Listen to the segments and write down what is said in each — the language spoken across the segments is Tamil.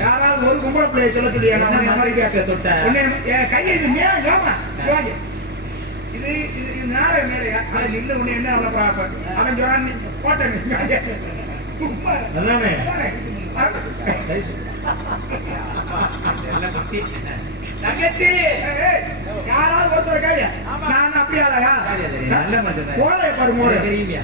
யாராவது ஒரு கும்பல பிள்ளைய சொல்லக்கூடிய கையை இது நாளை மேலையா நின்று உன்னை என்ன அவனை பார்ப்பேன் அவன் சொல்றான் போட்டேன் தங்கச்சி யாராவது ஒருத்தர் கைய நான் அப்படியாலயா போல பாரு மோட தெரியுமியா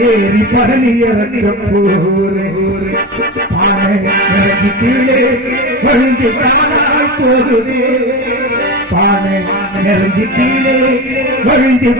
ஏறி பழனி இறங்க பானை கீழே வழிஞ்சு போகுது பானை நிறைஞ்சு கீழே வழிஞ்சு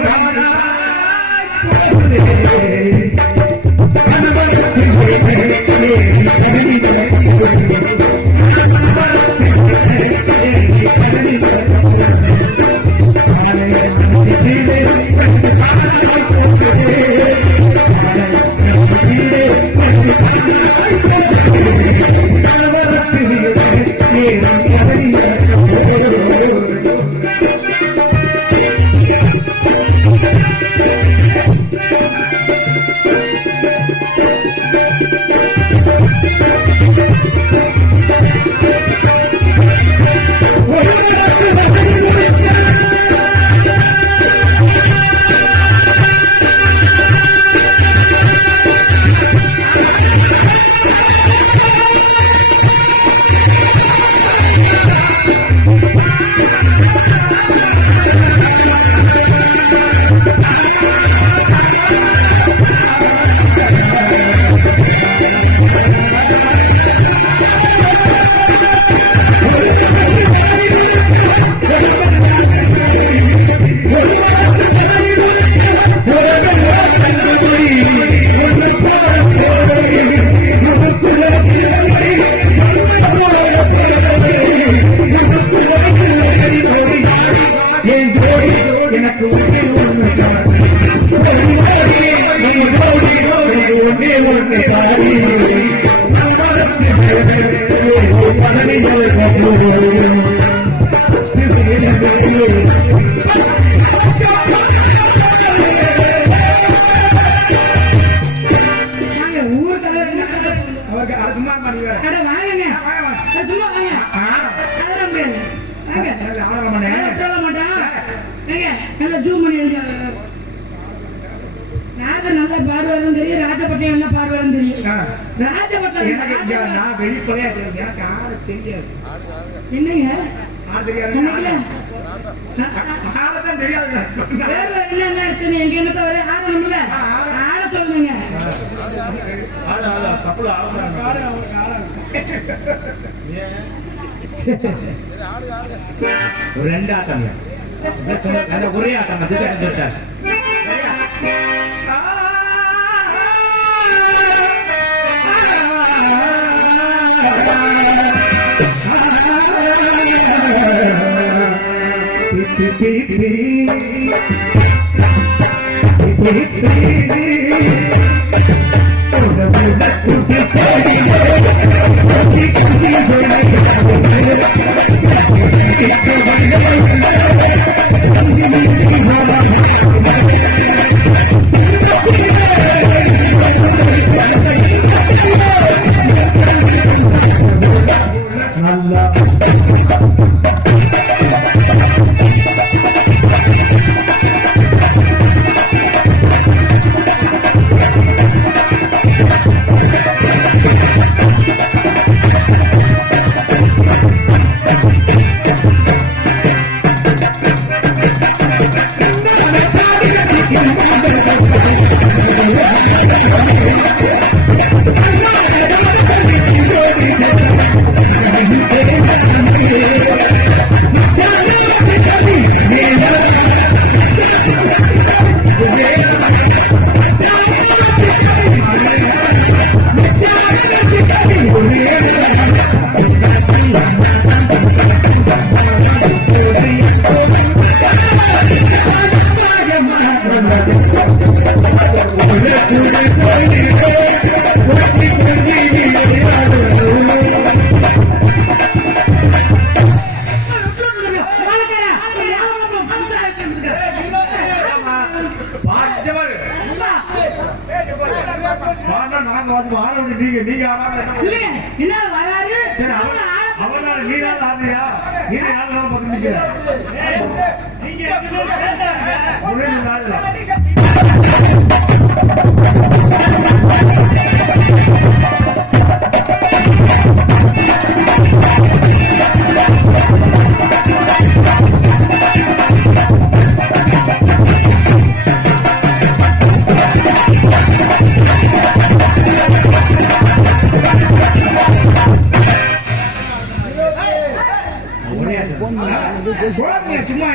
சும்மா பண்ணி வேற அட வாங்க சும்மா வாங்க அதெல்லாம் முடியாது வாங்க ஆள மாட்டேன் ஏங்க நல்லா ஜூம் பண்ணி எடுங்க நாரதர் நல்லா பாடுவாருன்னு தெரியும் ராஜபட்டம் என்ன பாடுவாருன்னு தெரியும் ராஜபட்டம் நான் வெளிப்படையா தெரியும் எனக்கு ஆட தெரியாது என்னங்க ஆட தெரியாது ஆடத்தான் தெரியாது என்ன எங்க என்ன தவிர ஆடணும்ல ஆட சொல்லுங்க ஒரு ரெண்டு ஆட்டம் ஒரே ஆட்டம் சொல்லிட்டார் என்ன வராரு அவனால நீடா ஆடியா நீ ஆடலாம் பத்தி சும்மா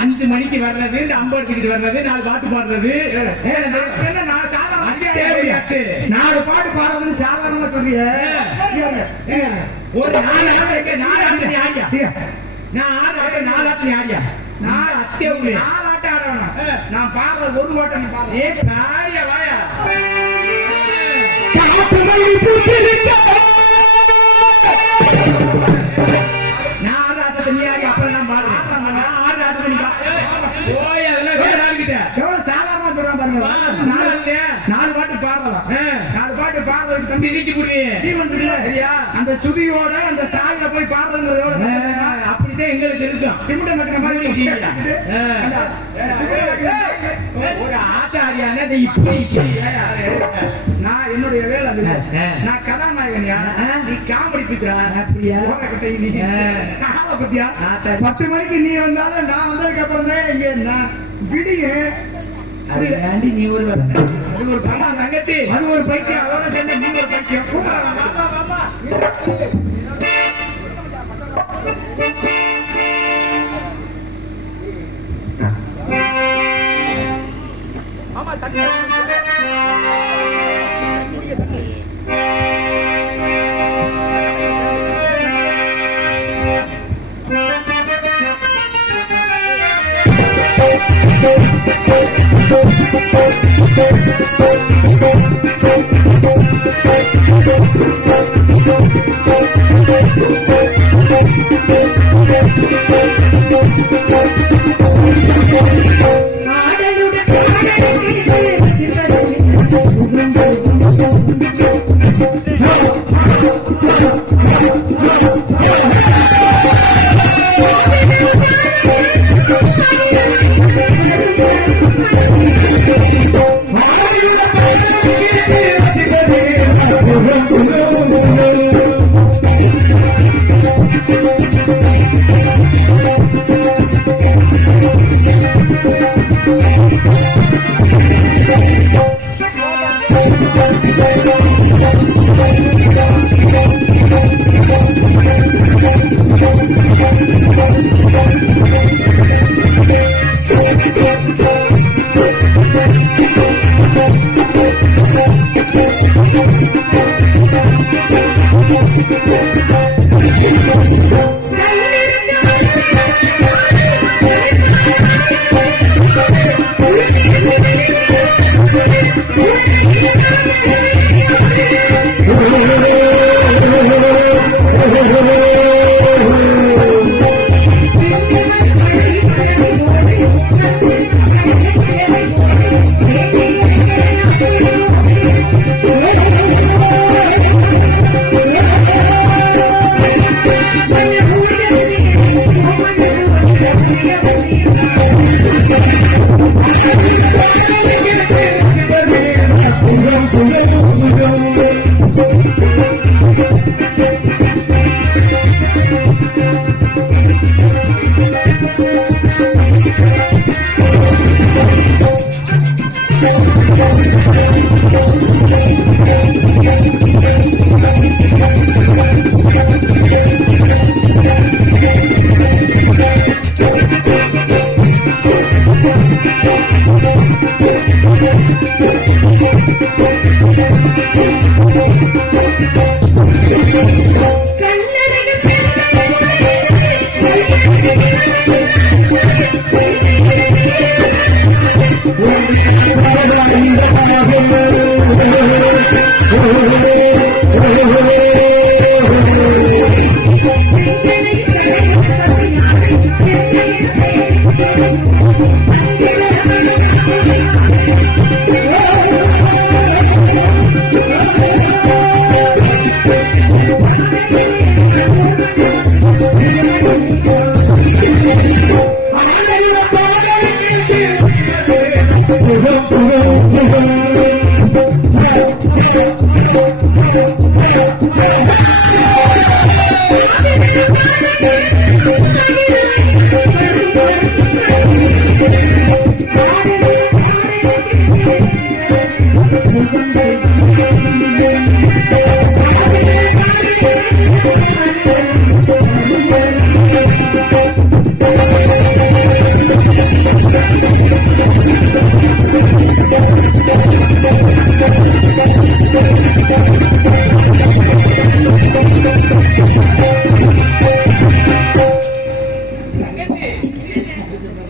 அஞ்சு மணிக்கு வர்றது அம்பு எடுத்துக்கிட்டு வர்றது 4 பாட்டு பாடுறது நாலு பாட்டு பாடுறது சாதாரணமா சொல்றிய ஒரு நாலு ஆடியா நான் 4 ஆடியா நான் அத்தியா 4 ஆட்ட ஆட வேணாம். நான் பாடுறது ஒரு வாட்டை நீ பாடு. ஏ பாடியா வாயா. நான் ஆடுற ஆட்டத்தை நீ ஆடி அப்புறம் நான் பாடுறேன். நான் ஆடுற ஆட்டத்தை நீ போய் அதெல்லாம் வேற ஆளுகிட்ட. எவ்வளவு சாதாரணமா சொல்றான் பாருங்க. நாலு பாட்டு பாடலாம். 4 பாட்டு பாடுறதுக்கு தம்பி நீச்சி குடி ஜீவன் இல்லையா? அந்த சுதியோட அந்த ஸ்டாயில போய் பாடுறதுங்கிறது எவ்வளவு அப்படிதான் எங்களுக்கு இருக்கும். சிமெண்ட் மட்டின மாதிரி ஒரு ஆச்சாரியான இப்படி நான் என்னுடைய வேலை அது. நான் கதாநாயகன்யா, நீ காமெடி பேசுற. அப்படியா? நீ பத்தியா 10 மணிக்கு நீ வந்தாலும் நான் வந்ததுக்கு அப்புறம் தான் இங்க நான் விடிய அது நீ ஒரு அது ஒரு தங்கச்சி அது ஒரு பைத்தியம். அதோட சேர்ந்து நீ ஒரு பைத்தியம். ஆமா தண்ணி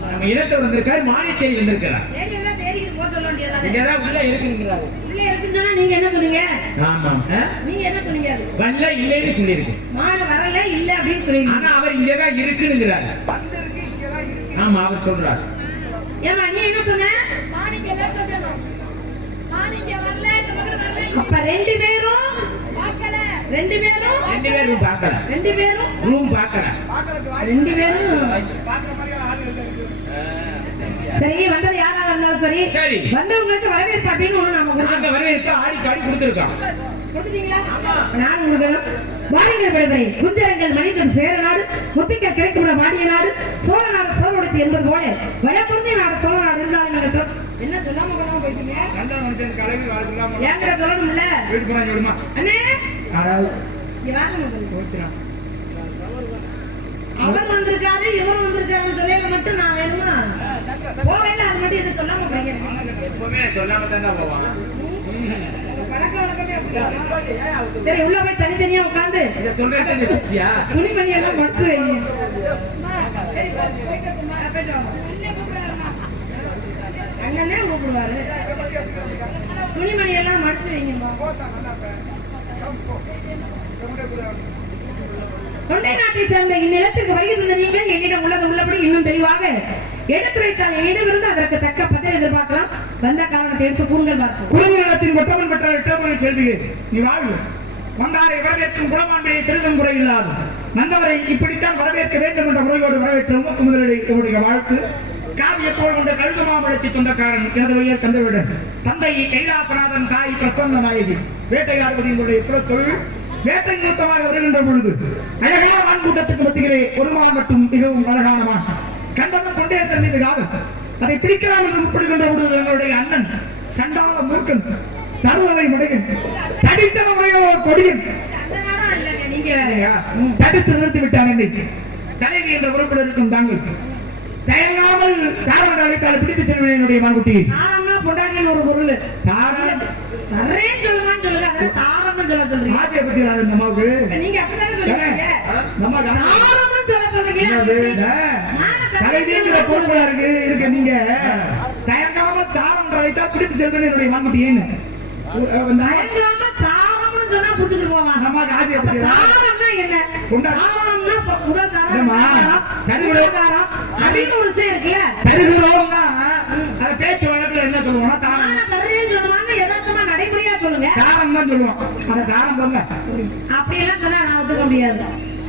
நம்ம இடத்துல வந்திருக்காரு மானிய தேடி வந்திருக்கிறார். தேடி எல்லாம் தேடிட்டு போக சொல்ல வேண்டியதானே? இங்கதான் உள்ள இருக்குங்கிறாரு. உள்ள இருக்குன்னு சொன்னா நீங்க என்ன சொன்னீங்க? ஆமா. நீங்க என்ன சொன்னீங்க? வரல இல்லைன்னு சொல்லியிருக்கு. மாடு வரல இல்ல அப்படின்னு சொல்றீங்க. ஆனா அவர் இங்கதான் இருக்குங்கிறாரு. வந்திருக்கு இங்கதான் இருக்கு. ஆமா அவர் சொல்றாரு. ஏமா நீ என்ன சொன்ன? மாணிக்க எல்லாம் சொல்லணும். மாணிக்க வரல, இந்த மகன் வரல. அப்ப ரெண்டு பேரும் பார்க்கல. ரெண்டு பேரும் ரெண்டு பேரும் பார்க்கல. ரெண்டு பேரும் ரூம் பார்க்கல. பார்க்கறதுக்கு வாய்ப்பு ரெண்டு பேரும் பார்க்கற மாதிரி ஆளுங்க இருக்கு. சரி வந்தது யாரா இருந்தாலும் சரி சரி. வந்தவங்களுக்கு வரவேற்பு அப்படின்னு ஒண்ணு நாம நாங்க கொடுக்கணும். வரவேற்பு ஆடி காடி கொடுத்துருக்கோம். கொடுத்துட்டீங்களா? நானும் உங்களுக்கு வாடிகள் விடுமுறை குஞ்சரங்கள் மனிதன் சேர நாடு முத்திக்க கிடைக்கும் மாடிய நாடு சோழ நாடு சோழடுத்து என்பது போல வளப்பொருந்திய நாடு சோழ நாடு இருந்தாலும் எனக்கு என்ன சொல்லாம கொள்ளாம போயிட்டீங்க. கண்ட மனுஷன் கலவி வாழ்க்கலாம். ஏங்கிற சொல்லணும்ல வீட்டு போனா சொல்லுமா? அண்ணே ஆடாது. இங்க வாங்க முதல்ல. போச்சுடா. அவர் வந்திருக்காரு இவர் வந்திருக்காருன்னு சொல்ல மட்டும் நான் வேணுமா போவேல அது மட்டும் என்ன சொல்லாம போறீங்க. எப்பவுமே சொல்லாம தான் போவாங்க. பழக்க வழக்கமே அப்படிதான். சரி உள்ள போய் தனித்தனியா உட்கார்ந்து இத சொல்றேன் நீ சத்தியா? துணிமணி எல்லாம் மடிச்சு வைங்க. சரி, போயிட்டு வாம்மா. போயிட்டு வாங்க. அண்ணே கூப்பிடுறாருமா. அண்ணனே கூப்பிடுவாரு. துணிமணி எல்லாம் மடிச்சு வைங்கம்மா. தொண்டை நாட்டை சேர்ந்த இந்நிலத்திற்கு வருகின்ற நீங்கள் என்னிடம் உள்ளது உள்ளபடி இன்னும் தெளிவாக எடுத்துரைத்தால் என்னிடமிருந்து அதற்கு தக்க பதில் எதிர்பார்க்கலாம். வந்த காரணத்தை எடுத்து கூறுங்கள் பார்ப்போம். குலநிலத்தின் ஒற்றவன் பெற்ற எட்டவன் செல்வியே நீ வாழ்வு வந்தாரை வரவேற்றும் குலமாண்மையை சிறிதும் குறையில்லாது வந்தவரை இப்படித்தான் வரவேற்க வேண்டும் என்ற முறையோடு வரவேற்ற முதலிடைய வாழ்த்து காவிய போல் கொண்ட கழுகு மாமலத்தை சொந்தக்காரன் எனது உயர் கந்தவிடன் தந்தை கைலாசநாதன் தாய் பிரசன்ன நாயகி வேட்டையாடுவதினுடைய குலத்தொழில் வேட்டை நிறுத்தமாக வருகின்ற பொழுது அழகையா மான் கூட்டத்துக்கு மத்தியிலே ஒரு மான் மட்டும் மிகவும் அழகான மான் கண்டன தொண்டையர் மீது காதல் அதை பிடிக்கலாம் என்று முற்படுகின்ற பொழுது எங்களுடைய அண்ணன் சண்டால மூர்க்கன் தருவதை முடையன் தடித்த முறையோ கொடியன் அந்த நாடா இல்லைங்க நீங்க தடுத்து நிறுத்தி விட்டான் என்னை தலைவி என்ற உறுப்பினர் இருக்கும் தாங்கள் தயங்காமல் தாராள அழைத்தால் பிடித்து செல்வேன் என்னுடைய மான்குட்டி தாரம்னா பொண்டாட்டின்னு ஒரு பொருள் தாரம் தர்றேன்னு சொல்லுவான்னு சொல்லுங்க அதான் தாரம்னு சொல்ல சொல்றீங்க. ஆசையை பத்தி இந்த அம்மாவுக்கு நீங்க அப்படித்தானே சொல்றீங்க. நம்ம தாரம்னு சொல்ல சொல்றீங்க. தலைவிங்கிற பொறுப்பா இருக்கு இருக்க நீங்க தயங்காம தாரம் அழைத்தால் பிடித்து செல்வேன் என்னுடைய மான்குட்டின்னு பயங்கரமா தாரம்னு சொன்னா புடிச்சிட்டு போவாங்க. நமக்கு ஆசையை பத்தி தாரம்னா என்ன? கொண்டா- தாரம்னா முதல் தாரம், இல்லம்மா. இரண்டாவது தாரம் அப்படின்னு ஒரு விஷயம் இருக்குல்ல. பெருகுறோம்னா அது பேச்சு வழக்குல என்ன சொல்லுவோம்னா தாரம் தாரம் தர்றேன்னு சொல்லுவாங்க. யதார்த்தமா நடைமுறையா சொல்லுங்க. தாரம் தான் சொல்லுவோம் அந்த தாரம் போங்க அப்படி எல்லாம் சொன்னா நான் ஒத்துக்க முடியாது.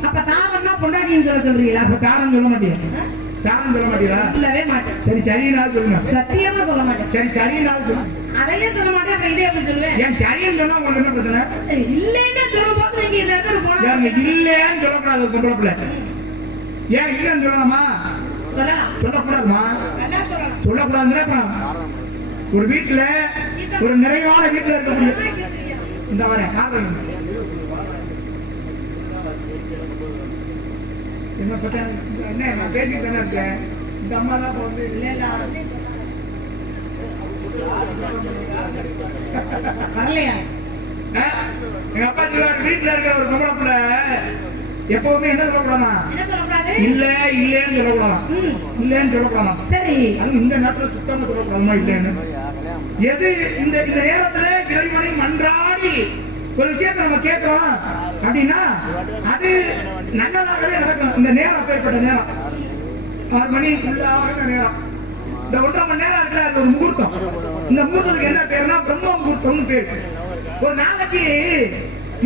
அப்ப தாரம்னா பொண்டாட்டின்னு சொல்ல சொல்றீங்களா? அப்ப தாரம் சொல்ல மாட்டியா தாரம் சொல்ல மாட்டீங்களா இல்லவே மாட்டேன். சரி சரினாலும் சொல்லுங்க சத்தியமா சொல்ல மாட்டேன். சரி சரினாலும் சொல்லுங்க அதையே சொல்ல மாட்டேன். அப்ப இதே எப்படி சொல்லுவேன்? ஏன் சரின்னு சொன்னா உங்களுக்கு என்ன பிரச்சனை இல்லைன்னு சொல்லும் போது நீங்க இந்த இடத்துல போனா ஏங்க இல்லையான்னு சொல்லக்கூடாது ஒரு பொம்பளை பிள்ளை ஏன் இல்லைன்னு சொல்லலாமா சொல்லலாம். சொல்லக்கூடாதுமா நல்லா சொல்லலாம். சொல்லக்கூடாதுன்னா அப்புறம் ஒரு வீட்டுல ஒரு நிறைவான வீட்டுல இருக்கக்கூடிய இந்த வரேன் காரணம் என்ன பத்தியா என்ன நான் பேசிட்டு தானே இருக்கேன் இந்த அம்மா தான் இப்ப வந்து இல்ல இல்ல வரலையா? எங்க அப்பா சொல்லுவாரு வீட்டுல இருக்க ஒரு பொம்பளை பிள்ளை எப்பவுமே என்ன சொல்லக்கூடாதா என்ன சொல்லக்கூடாது? இல்ல இல்லன்னு சொல்லக்கூடாதான் இல்லன்னு சொல்லக்கூடாதான் சரி அதுவும் இந்த நேரத்துல சுத்தமா சொல்லக்கூடாதுமா இல்லன்னு எது இந்த இந்த நேரத்துல இறைவனை மன்றாடி ஒரு விஷயத்தை நம்ம கேட்கிறோம் அப்படின்னா அது நல்லதாகவே நடக்கும் இந்த நேரம் அப்பேற்பட்ட நேரம் 6 மணி ஃபுல்லாக நேரம் இந்த 1.5 மணி நேரம் இருக்குல்ல அது ஒரு முகூர்த்தம் இந்த முகூர்த்தத்துக்கு என்ன பேருனா பிரம்ம முகூர்த்தம்னு பேர் ஒரு நாளைக்கு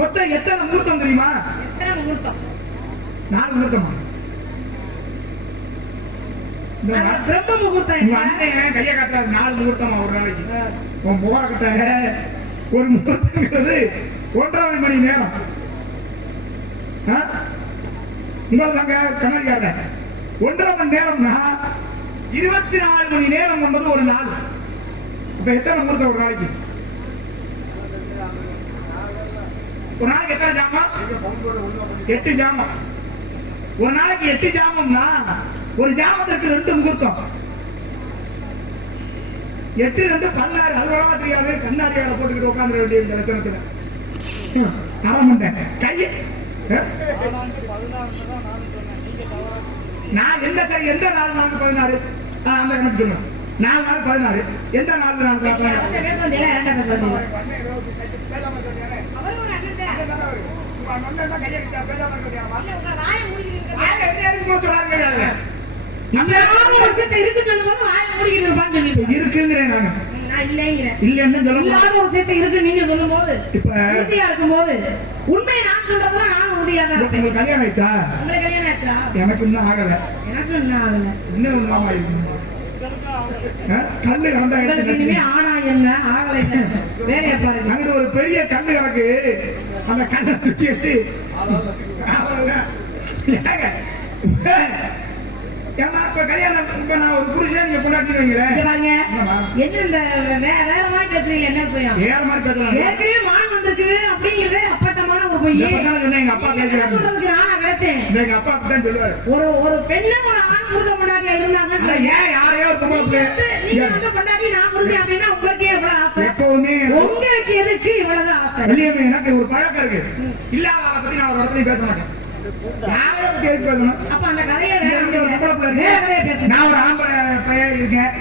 மொத்தம் எத்தனை முகூர்த்தம் தெரியுமா எத்தனை முகூர்த்தம்? 4 முகூர்த்தமா இந்த அந்த பிரம்ம முகூர்த்தம் உங்க என்ன? அண்ணன் கையை காட்டுறாரு 4 முகூர்த்தமா ஒரு நாளைக்கு உன் போற கட்ட ஒரு முகூர்த்தங்கிறது 1.5 மணி நேரம் இவ்வளவு தாங்க கண்ணடிக்கார 1.5 மணி நேரம்னா 24 மணி நேரம் கொண்டது ஒரு நாள் அப்ப எத்தனை முகூர்த்தம் ஒரு நாளைக்கு எத்தனை ஜாமம் 8 ஜாமம் ஒரு நாளைக்கு 8 ஜாமம்னா ஒரு ஜாமத்திற்கு 2 முகூர்த்தம் 8 2 16 அதுவா தெரியாது கண்ணாடியால போட்டுக்கிட்டு உட்கார்ந்து வேண்டிய இந்த லட்சணத்துல அரமண்டேன் கையை நான் எந்த நாள் 16 அந்த கணக்கு சொன்னேன் 4 நாள் 16 எந்த நாள் நான் பார்ப்பேன் அவர்கிட்ட பேச வந்தீங்களா என்கிட்ட பேச வந்தீங்களா அவரும் ஒரு அண்ணன் தான். இல்ல, உங்க வாயை மூடிக்கிட்டு நம்ம ஏதாவது ஒரு விஷயத்தை இருக்குன்னு சொல்லும்போது வாயை மூடிக்கிட்டு இருப்பான்னு சொல்லிட்டு இருக்குங்கிறேன் நான் நான் இல்லைங்கிறேன். இல்லன்னு சொல்ல இல்லாத ஒரு விஷயத்தை இருக்குன்னு நீங்க சொல்லும்போது இப்ப உறுதியா இருக்கும்போது உண்மையை நான் சொல்றதுதான் நான் உறுதியா தான் இருப்பேன். உங்களுக்கு கல்யாணம் ஆயிடுச்சா? உங்களுக்கு கல்யாணம் ஆச்சா? எனக்கு இன்னும் ஆகல. எனக்கு என்ன ஆகல. இன்னும் இல்லாம இருக்கு. கல்லு கலந்தா உங்களுக்கு எடுத்து இனிமே ஆனா என்ன ஆகலை என்ன வேலையை பாருங்க. அங்க ஒரு பெரிய கல்லு கிடக்கு, அந்த கல்லை தூக்கி வச்சு அவ்வளவுதான். ஏங்க, ஏன்னா இப்ப கல்யாணம் இப்ப நான் ஒரு புருஷன் நீங்க கொண்டாட்டி வைங்களேன். இங்க பாருங்க என்னம்மா? என்ன இந்த வேற மாதிரி பேசுறீங்க என்ன விஷயம்? வேற மாதிரி பேசலாம். ஏற்கனவே மான் வந்திருக்கு அப்படிங்கிறதே அப்பட்டமான ஒரு பொய். எப்பதான் சொன்னேன் எங்க அப்பா பேசுறாரு. சொல்றதுக்கு நானா கிடைச்சேன். எங்க அப்பா அப்படித்தான் சொல்லுவாரு. ஒரு பெண்ணு ஒரு ஆண் புருஷன் கொண்டாட்டியா இருந்தாங்க. ஆனா ஏன் யாரையோ ஒரு பொம்பளை பிள்ளை நீங்க வந்து கொண்டாடி நான் புருஷன் அப்படின்னா உங்களுக்கு எவ்வளவு ஆசை? எப்பவுமே உங்களுக்கு எதுக்கு இவ்வளவுதான் ஆசை? வெளியே எனக்கு ஒரு பழக்கம் இருக்கு. இல்லாத பத்தி நான் ஒரு இடத்துலயும் பேச மாட்டேன். யாரையோ பத்தி எதுக்கு பேசணும்? அப்ப அந்த கதையை இங்க ஒரு பொம்பளை பிள்ளை வேற கதையை இருக்கு. பேசுங்க. நான் ஒரு ஆம்பளை பையன் இருக்கேன்.